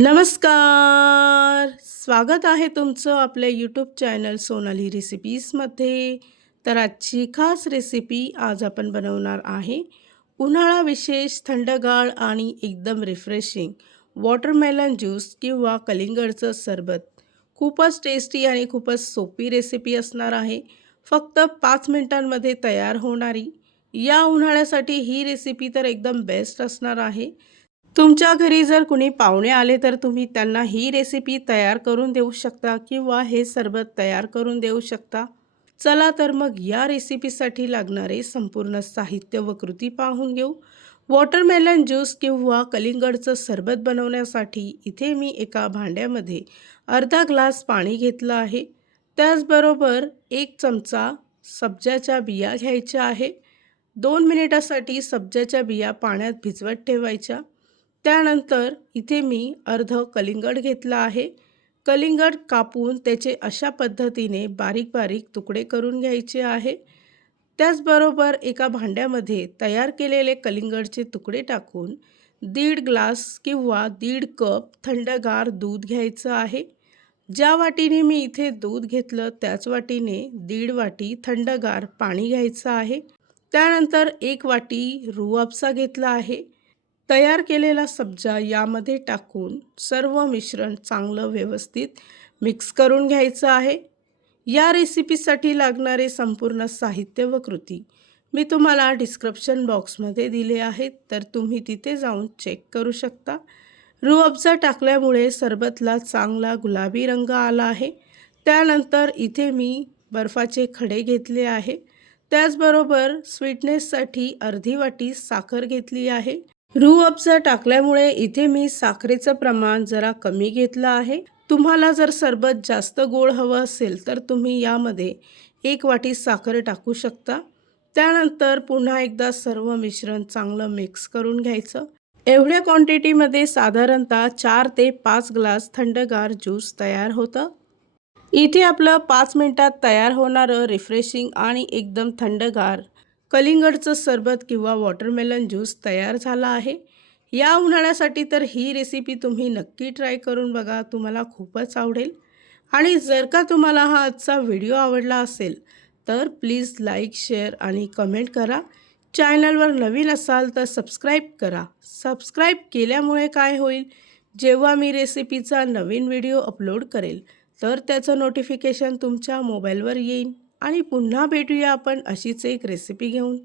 नमस्कार. स्वागत आहे तुमचं आपल्या यूट्यूब चॅनल सोनाली रेसिपीजमध्ये. तर आजची खास रेसिपी आज आपण बनवणार आहे उन्हाळा विशेष थंडगार आणि एकदम रिफ्रेशिंग वॉटरमेलन ज्यूस किंवा कलिंगडचं सरबत. खूपच टेस्टी आणि खूपच सोपी रेसिपी असणार आहे. फक्त 5 मिनिटांमध्ये तयार होणारी या उन्हाळ्यासाठी ही रेसिपी तर एकदम बेस्ट असणार आहे. तुमच्या घरी जर कुणी पाहुणे आले तर तुम्ही त्यांना ही रेसिपी तयार करून देऊ शकता किंवा हे सरबत तयार करून देऊ शकता. चला तर मग या रेसिपीसाठी लागणारे संपूर्ण साहित्य व कृती पाहून घेऊ. वॉटरमेलन ज्यूस किंवा कलिंगडचं सरबत बनवण्यासाठी इथे मी एका भांड्यामध्ये अर्धा ग्लास पाणी घेतलं आहे. त्याचबरोबर 1 चमचा सब्जाच्या बिया घ्यायच्या आहे. 2 मिनिटासाठी सब्जाच्या बिया पाण्यात भिजवत ठेवायच्या. त्यानंतर इथे मी कलिंगड घेतला आहे. कलिंगड कापून त्याचे अशा पद्धतीने बारीक बारीक तुकडे करून घ्यायचे आहे. त्याचबरोबर एका भांड्यामध्ये तयार केलेले कलिंगडचे तुकडे टाकून 1.5 ग्लास किंवा 1.5 कप थंडगार दूध घ्यायचं आहे. ज्या वाटीने मी इथे दूध घेतलं त्याच वाटीने 1.5 वाटी थंडगार पाणी घ्यायचं आहे. त्यानंतर 1 वाटी रूह घेतला आहे. तयार केलेला सब्जा यामध्ये टाकून सर्व मिश्रण चांगलं व्यवस्थित मिक्स करून घ्यायचं आहे. या रेसिपीसाठी लागणारे संपूर्ण साहित्य व कृती मी तुम्हाला डिस्क्रिप्शन बॉक्समध्ये दिले आहेत, तर तुम्ही तिथे जाऊन चेक करू शकता. रूह अफजा टाकल्यामुळे सरबतला चांगला गुलाबी रंग आला आहे. त्यानंतर इथे मी बर्फाचे खडे घेतले आहे. त्याचबरोबर स्वीटनेससाठी अर्धी वाटी साखर घेतली आहे. रूह अफजा टाकल्यामुळे इथे मी साखरेचं प्रमाण जरा कमी घेतलं आहे. तुम्हाला जर सरबत जास्त गोड हवं असेल तर तुम्ही यामध्ये 1 वाटी साखर टाकू शकता. त्यानंतर पुन्हा एकदा सर्व मिश्रण चांगलं मिक्स करून घ्यायचं. एवढ्या क्वांटिटीमध्ये साधारणतः 4 ते 5 ग्लास थंडगार ज्यूस तयार होतं. इथे आपलं 5 मिनिटात तयार होणारं रिफ्रेशिंग आणि एकदम थंडगार कलिंगडचं सरबत किंवा वॉटरमेलन ज्यूस तयार झाला आहे. या उन्हाळ्यासाठी तर ही रेसिपी तुम्ही नक्की ट्राय करून बघा, तुम्हाला खूपच आवडेल. आणि जर का तुम्हाला हा आजचा व्हिडिओ आवडला असेल तर प्लीज लाईक, शेअर आणि कमेंट करा. चॅनलवर नवीन असाल तर सबस्क्राईब करा. सबस्क्राईब केल्यामुळे काय होईल, जेव्हा मी रेसिपीचा नवीन व्हिडिओ अपलोड करेल तर त्याचं नोटिफिकेशन तुमच्या मोबाईलवर येईल. आणि पुन्हा भेटूया आपण अशीच एक रेसिपी घेऊन.